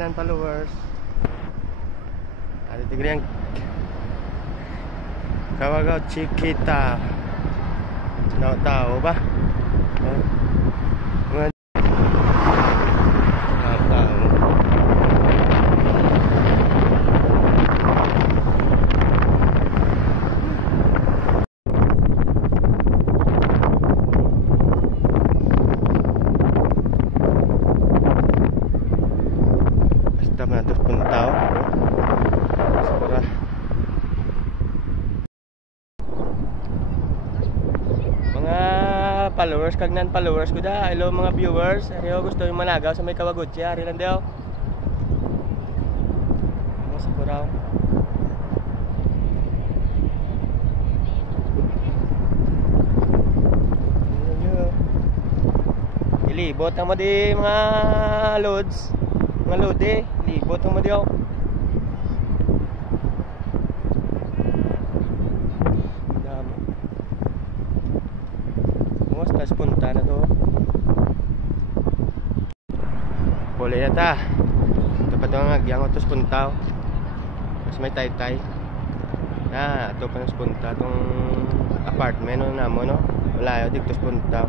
and followers. Ada tigre yang Kawagaw Chiquita. Tahu ba? Followers kag nan followers ko da. Hello mga viewers. Ariyo gusto yung managaw sa may Kawaguchi. Ari lang daw. Ano sa kuraw? Ilibot ang mo di mga loads. Mga lode. Ilibot ang mo di ako. Tapos punta na to. Puli na ta. Ito pa ito ang agyang ito punta. Tapos may tay-tay. Ito pa ng punta. Itong apartment na mo, no? Wala yun. Dito punta.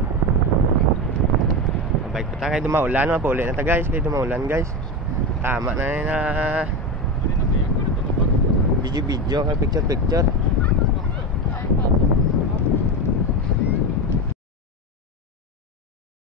Mabait pa ta. Kayo dumaulan. Puli na ta guys. Kayo dumaulan guys. Tama na yun na video-video. Picture-picture.